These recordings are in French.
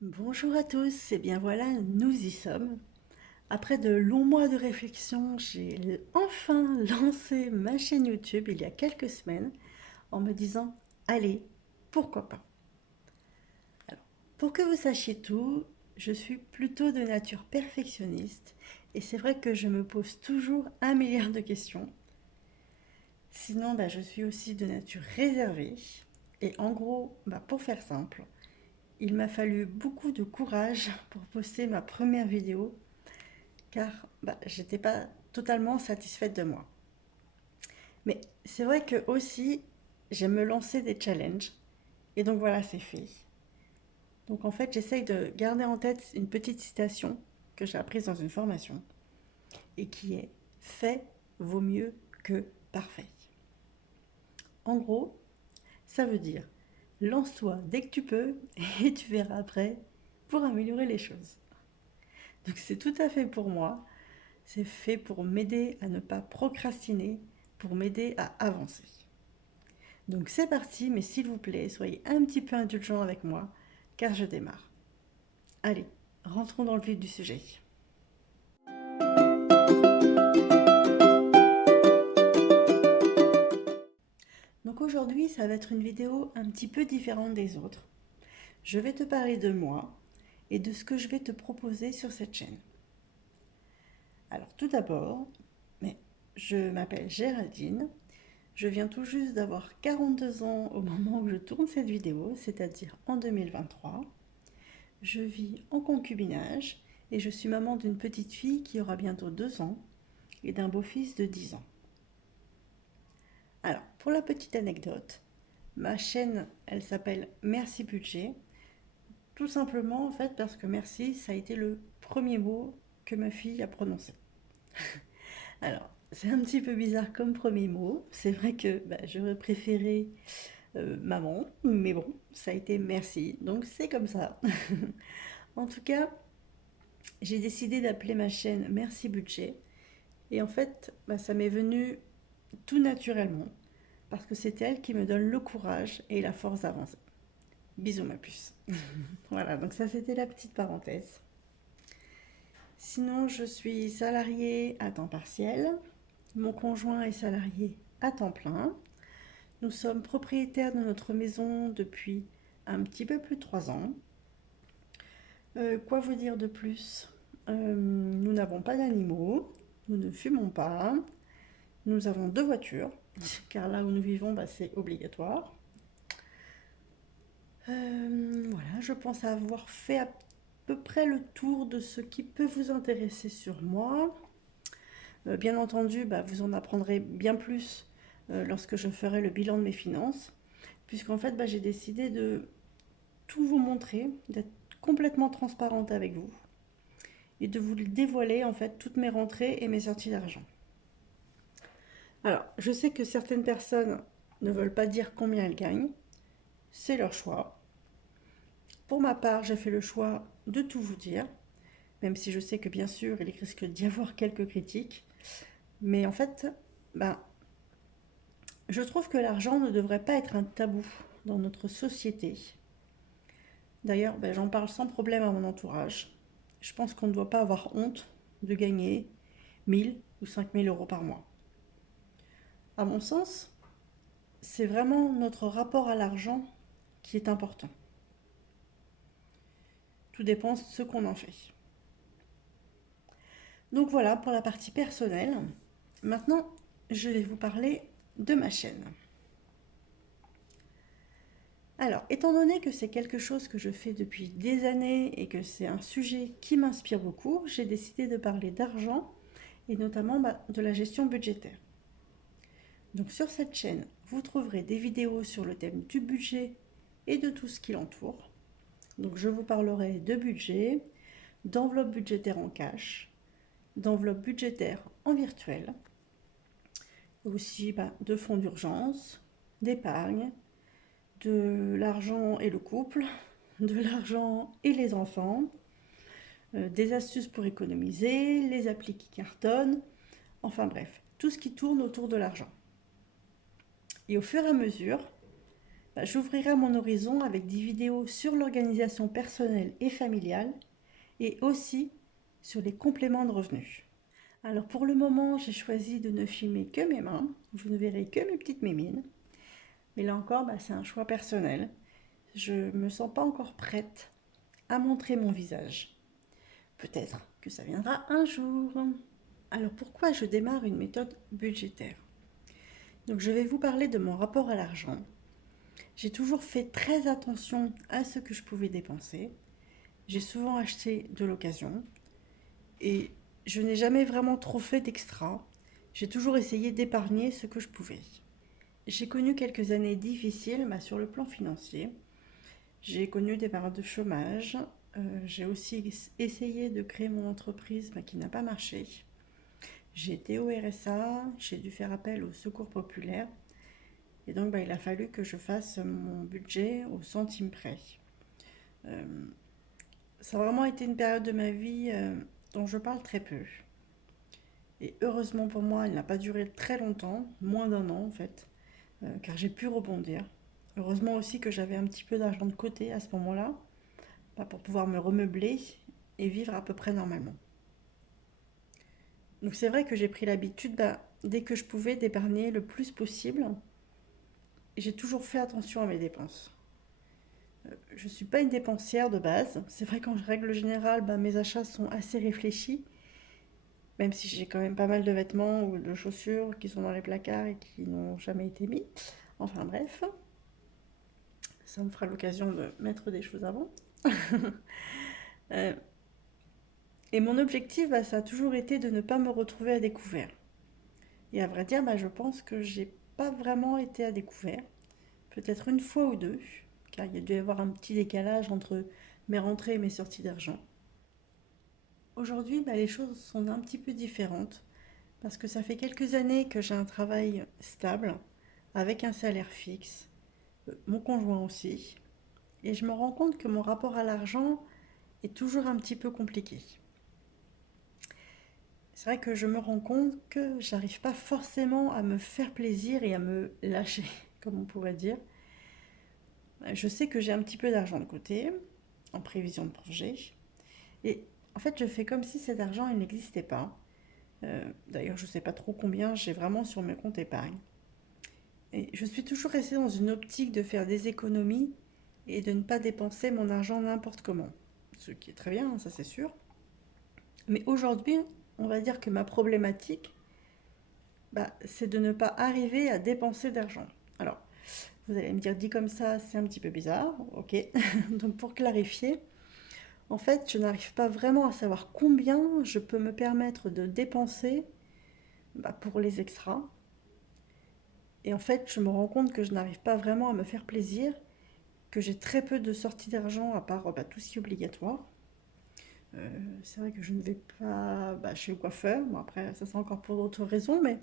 Bonjour à tous, et bien voilà, nous y sommes. Après de longs mois de réflexion, j'ai enfin lancé ma chaîne YouTube il y a quelques semaines en me disant, allez, pourquoi pas. Alors, pour que vous sachiez tout, je suis plutôt de nature perfectionniste et c'est vrai que je me pose toujours un milliard de questions. Sinon, je suis aussi de nature réservée et en gros, pour faire simple, il m'a fallu beaucoup de courage pour poster ma première vidéo car j'étais pas totalement satisfaite de moi. Mais c'est vrai que aussi, j'aime me lancer des challenges et donc voilà, c'est fait. Donc en fait, j'essaye de garder en tête une petite citation que j'ai apprise dans une formation et qui est fait vaut mieux que parfait. En gros, ça veut dire lance-toi dès que tu peux et tu verras après pour améliorer les choses. Donc c'est tout à fait pour moi. C'est fait pour m'aider à ne pas procrastiner, pour m'aider à avancer. Donc c'est parti, mais s'il vous plaît, soyez un petit peu indulgents avec moi, car je démarre. Allez, rentrons dans le vif du sujet. Donc aujourd'hui, ça va être une vidéo un petit peu différente des autres. Je vais te parler de moi et de ce que je vais te proposer sur cette chaîne. Alors tout d'abord, je m'appelle Géraldine. Je viens tout juste d'avoir 42 ans au moment où je tourne cette vidéo, c'est-à-dire en 2023. Je vis en concubinage et je suis maman d'une petite fille qui aura bientôt 2 ans et d'un beau-fils de 10 ans. Alors, pour la petite anecdote, ma chaîne, elle s'appelle Merci Budget, tout simplement en fait parce que merci, ça a été le premier mot que ma fille a prononcé. Alors, c'est un petit peu bizarre comme premier mot, c'est vrai que j'aurais préféré maman, mais bon, ça a été merci, donc c'est comme ça. En tout cas, j'ai décidé d'appeler ma chaîne Merci Budget. Et en fait, ça m'est venu tout naturellement, parce que c'est elle qui me donne le courage et la force d'avancer. Bisous ma puce. Voilà, donc ça c'était la petite parenthèse. Sinon, je suis salariée à temps partiel. Mon conjoint est salarié à temps plein. Nous sommes propriétaires de notre maison depuis un petit peu plus de 3 ans. Quoi vous dire de plus? Nous n'avons pas d'animaux, nous ne fumons pas, nous avons 2 voitures, car là où nous vivons, c'est obligatoire. Voilà, je pense avoir fait à peu près le tour de ce qui peut vous intéresser sur moi. Bien entendu, vous en apprendrez bien plus lorsque je ferai le bilan de mes finances, puisqu'en fait, j'ai décidé de tout vous montrer, d'être complètement transparente avec vous et de vous dévoiler en fait toutes mes rentrées et mes sorties d'argent. Alors, je sais que certaines personnes ne veulent pas dire combien elles gagnent, c'est leur choix. Pour ma part, j'ai fait le choix de tout vous dire, même si je sais que bien sûr, il risque d'y avoir quelques critiques. Mais en fait, je trouve que l'argent ne devrait pas être un tabou dans notre société. D'ailleurs, j'en parle sans problème à mon entourage. Je pense qu'on ne doit pas avoir honte de gagner 1000 ou 5000 euros par mois. À mon sens, c'est vraiment notre rapport à l'argent qui est important. Tout dépend de ce qu'on en fait. Donc voilà pour la partie personnelle. Maintenant, je vais vous parler de ma chaîne. Alors, étant donné que c'est quelque chose que je fais depuis des années et que c'est un sujet qui m'inspire beaucoup, j'ai décidé de parler d'argent et notamment de la gestion budgétaire. Donc sur cette chaîne, vous trouverez des vidéos sur le thème du budget et de tout ce qui l'entoure. Donc je vous parlerai de budget, d'enveloppe budgétaire en cash, d'enveloppe budgétaire en virtuel, aussi de fonds d'urgence, d'épargne, de l'argent et le couple, de l'argent et les enfants, des astuces pour économiser, les applis qui cartonnent, enfin bref, tout ce qui tourne autour de l'argent. Et au fur et à mesure, j'ouvrirai mon horizon avec des vidéos sur l'organisation personnelle et familiale et aussi sur les compléments de revenus. Alors pour le moment, j'ai choisi de ne filmer que mes mains. Vous ne verrez que mes petites mémines. Mais là encore, c'est un choix personnel. Je ne me sens pas encore prête à montrer mon visage. Peut-être que ça viendra un jour. Alors pourquoi je démarre une méthode budgétaire? Donc je vais vous parler de mon rapport à l'argent. J'ai toujours fait très attention à ce que je pouvais dépenser. J'ai souvent acheté de l'occasion et je n'ai jamais vraiment trop fait d'extra. J'ai toujours essayé d'épargner ce que je pouvais. J'ai connu quelques années difficiles sur le plan financier. J'ai connu des périodes de chômage. J'ai aussi essayé de créer mon entreprise qui n'a pas marché. J'ai été au RSA, j'ai dû faire appel au secours populaire. Et donc il a fallu que je fasse mon budget au centime près. Euh, Ça a vraiment été une période de ma vie dont je parle très peu. Et heureusement pour moi, elle n'a pas duré très longtemps, moins d'un an en fait, car j'ai pu rebondir. Heureusement aussi que j'avais un petit peu d'argent de côté à ce moment-là, pour pouvoir me remeubler et vivre à peu près normalement. Donc c'est vrai que j'ai pris l'habitude, dès que je pouvais, d'épargner le plus possible. Et j'ai toujours fait attention à mes dépenses. Je ne suis pas une dépensière de base. C'est vrai qu'en règle générale, mes achats sont assez réfléchis. Même si j'ai quand même pas mal de vêtements ou de chaussures qui sont dans les placards et qui n'ont jamais été mis. Enfin bref, ça me fera l'occasion de mettre des choses avant. Euh, et mon objectif, ça a toujours été de ne pas me retrouver à découvert. Et à vrai dire, je pense que j'ai pas vraiment été à découvert. Peut-être une fois ou deux, car il y a dû y avoir un petit décalage entre mes rentrées et mes sorties d'argent. Aujourd'hui, les choses sont un petit peu différentes parce que ça fait quelques années que j'ai un travail stable avec un salaire fixe, mon conjoint aussi, et je me rends compte que mon rapport à l'argent est toujours un petit peu compliqué. C'est vrai que je me rends compte que j'arrive pas forcément à me faire plaisir et à me lâcher, comme on pourrait dire. Je sais que j'ai un petit peu d'argent de côté, en prévision de projet, et en fait je fais comme si cet argent il n'existait pas. D'ailleurs je ne sais pas trop combien j'ai vraiment sur mes comptes épargne. Et je suis toujours restée dans une optique de faire des économies et de ne pas dépenser mon argent n'importe comment. Ce qui est très bien, ça c'est sûr. Mais aujourd'hui, on va dire que ma problématique, c'est de ne pas arriver à dépenser d'argent. Alors, vous allez me dire, dit comme ça, c'est un petit peu bizarre, ok. Donc pour clarifier, en fait, je n'arrive pas vraiment à savoir combien je peux me permettre de dépenser pour les extras. Et en fait, je me rends compte que je n'arrive pas vraiment à me faire plaisir, que j'ai très peu de sorties d'argent à part tout ce qui est obligatoire. C'est vrai que je ne vais pas chez le coiffeur. Bon, après, ça c'est encore pour d'autres raisons, mais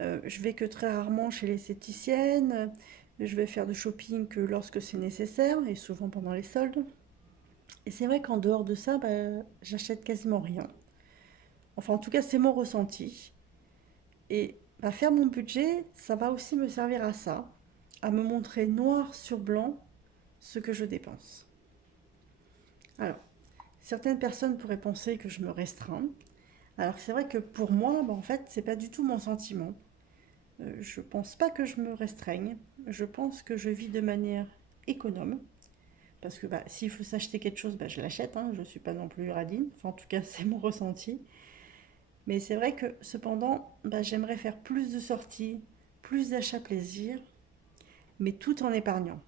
je vais que très rarement chez l'esthéticienne. Je vais faire du shopping que lorsque c'est nécessaire et souvent pendant les soldes. Et c'est vrai qu'en dehors de ça, j'achète quasiment rien. Enfin, en tout cas, c'est mon ressenti. Et faire mon budget, ça va aussi me servir à ça, à me montrer noir sur blanc ce que je dépense. Alors, certaines personnes pourraient penser que je me restreins. Alors c'est vrai que pour moi, en fait, c'est pas du tout mon sentiment. Je pense pas que je me restreigne. Je pense que je vis de manière économe. Parce que s'il faut s'acheter quelque chose, je l'achète. Je suis pas non plus radine. Enfin, en tout cas, c'est mon ressenti. Mais c'est vrai que cependant, j'aimerais faire plus de sorties, plus d'achats plaisir, mais tout en épargnant.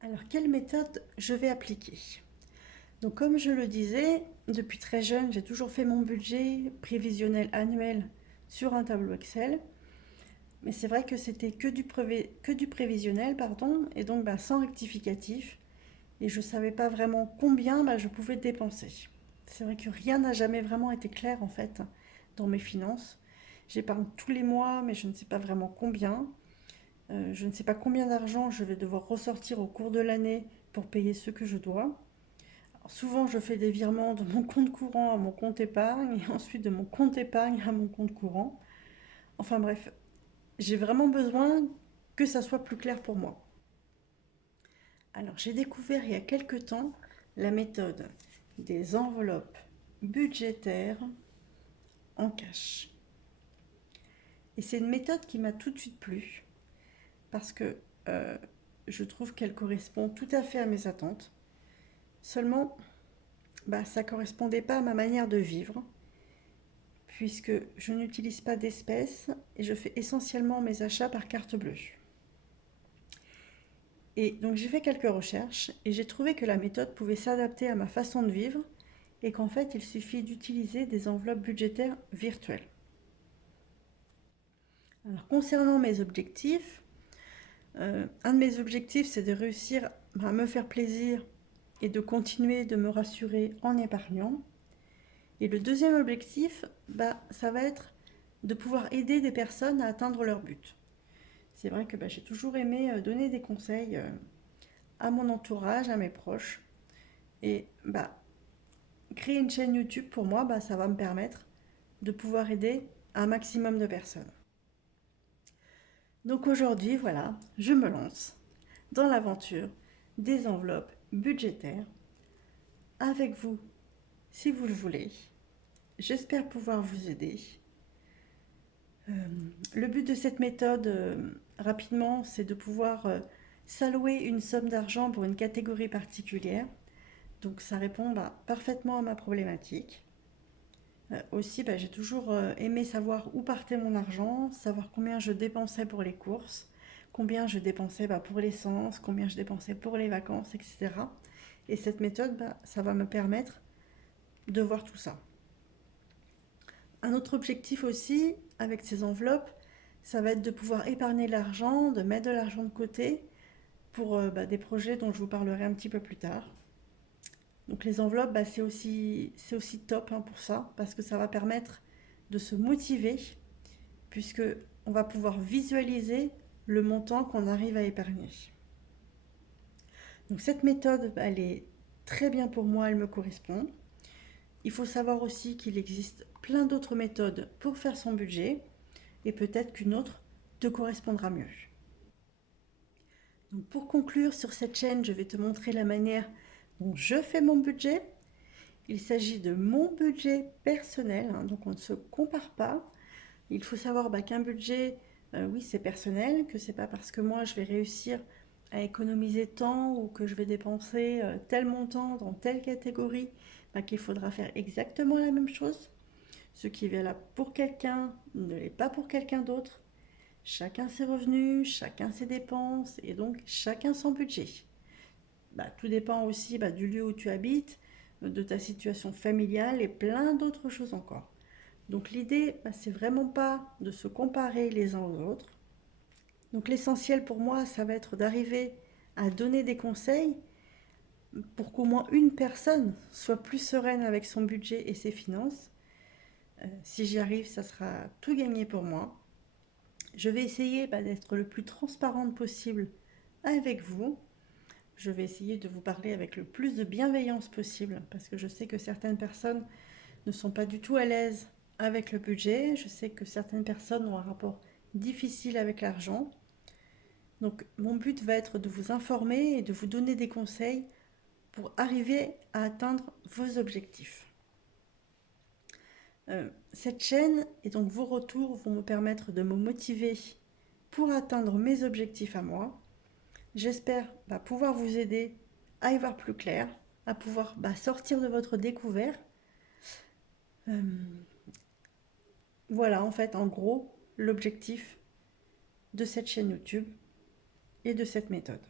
Alors, quelle méthode je vais appliquer? Donc, comme je le disais, depuis très jeune, j'ai toujours fait mon budget prévisionnel annuel sur un tableau Excel. Mais c'est vrai que c'était que du prévisionnel, pardon, et donc sans rectificatif. Et je ne savais pas vraiment combien je pouvais dépenser. C'est vrai que rien n'a jamais vraiment été clair en fait dans mes finances. J'épargne tous les mois, mais je ne sais pas vraiment combien. Je ne sais pas combien d'argent je vais devoir ressortir au cours de l'année pour payer ce que je dois. Alors, souvent, je fais des virements de mon compte courant à mon compte épargne et ensuite de mon compte épargne à mon compte courant. Enfin bref, j'ai vraiment besoin que ça soit plus clair pour moi. Alors, j'ai découvert il y a quelque temps la méthode des enveloppes budgétaires en cash. Et c'est une méthode qui m'a tout de suite plu parce que je trouve qu'elle correspond tout à fait à mes attentes. Seulement, ça ne correspondait pas à ma manière de vivre puisque je n'utilise pas d'espèces et je fais essentiellement mes achats par carte bleue. Et donc j'ai fait quelques recherches et j'ai trouvé que la méthode pouvait s'adapter à ma façon de vivre et qu'en fait il suffit d'utiliser des enveloppes budgétaires virtuelles. Alors concernant mes objectifs, un de mes objectifs c'est de réussir à me faire plaisir et de continuer de me rassurer en épargnant. Et le deuxième objectif, ça va être de pouvoir aider des personnes à atteindre leur but. C'est vrai que j'ai toujours aimé donner des conseils à mon entourage, à mes proches. Et créer une chaîne YouTube, pour moi, ça va me permettre de pouvoir aider un maximum de personnes. Donc aujourd'hui, voilà, je me lance dans l'aventure des enveloppes budgétaires avec vous, si vous le voulez. J'espère pouvoir vous aider. Le but de cette méthode, rapidement, c'est de pouvoir s'allouer une somme d'argent pour une catégorie particulière. Donc ça répond parfaitement à ma problématique. Aussi, j'ai toujours aimé savoir où partait mon argent, savoir combien je dépensais pour les courses, combien je dépensais pour l'essence, combien je dépensais pour les vacances, etc. Et cette méthode, ça va me permettre de voir tout ça. Un autre objectif aussi, avec ces enveloppes, ça va être de pouvoir épargner l'argent, de mettre de l'argent de côté pour des projets dont je vous parlerai un petit peu plus tard. Donc les enveloppes, c'est aussi top pour ça, parce que ça va permettre de se motiver, puisque on va pouvoir visualiser le montant qu'on arrive à épargner. Donc cette méthode, elle est très bien pour moi, elle me correspond. Il faut savoir aussi qu'il existe plein d'autres méthodes pour faire son budget, et peut-être qu'une autre te correspondra mieux. Donc pour conclure sur cette chaîne, je vais te montrer la manière dont je fais mon budget. Il s'agit de mon budget personnel, donc on ne se compare pas. Il faut savoir qu'un budget, oui, c'est personnel, que c'est pas parce que moi je vais réussir à économiser tant ou que je vais dépenser tel montant dans telle catégorie qu'il faudra faire exactement la même chose. Ce qui est là pour quelqu'un ne l'est pas pour quelqu'un d'autre. Chacun ses revenus, chacun ses dépenses et donc chacun son budget. Tout dépend aussi du lieu où tu habites, de ta situation familiale et plein d'autres choses encore. Donc l'idée, c'est vraiment pas de se comparer les uns aux autres. Donc l'essentiel pour moi, ça va être d'arriver à donner des conseils pour qu'au moins une personne soit plus sereine avec son budget et ses finances. Si j'y arrive, ça sera tout gagné pour moi. Je vais essayer d'être le plus transparente possible avec vous. Je vais essayer de vous parler avec le plus de bienveillance possible parce que je sais que certaines personnes ne sont pas du tout à l'aise avec le budget. Je sais que certaines personnes ont un rapport difficile avec l'argent. Donc mon but va être de vous informer et de vous donner des conseils pour arriver à atteindre vos objectifs. Cette chaîne et donc vos retours vont me permettre de me motiver pour atteindre mes objectifs à moi. J'espère pouvoir vous aider à y voir plus clair, à pouvoir sortir de votre découvert. Voilà en fait en gros l'objectif de cette chaîne YouTube et de cette méthode.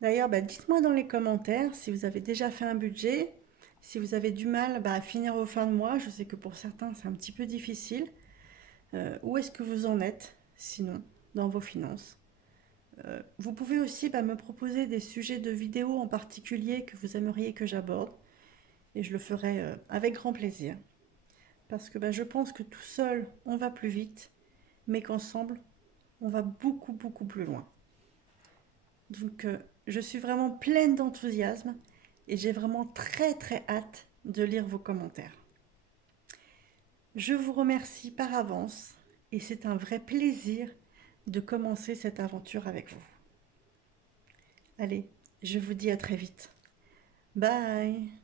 D'ailleurs, dites-moi dans les commentaires si vous avez déjà fait un budget, si vous avez du mal à finir aux fins de mois. Je sais que pour certains c'est un petit peu difficile. Où est-ce que vous en êtes sinon dans vos finances? Vous pouvez aussi me proposer des sujets de vidéos en particulier que vous aimeriez que j'aborde et je le ferai avec grand plaisir parce que je pense que tout seul on va plus vite mais qu'ensemble on va beaucoup plus loin. Donc je suis vraiment pleine d'enthousiasme et j'ai vraiment très hâte de lire vos commentaires. Je vous remercie par avance et c'est un vrai plaisir de commencer cette aventure avec vous. Allez, je vous dis à très vite. Bye!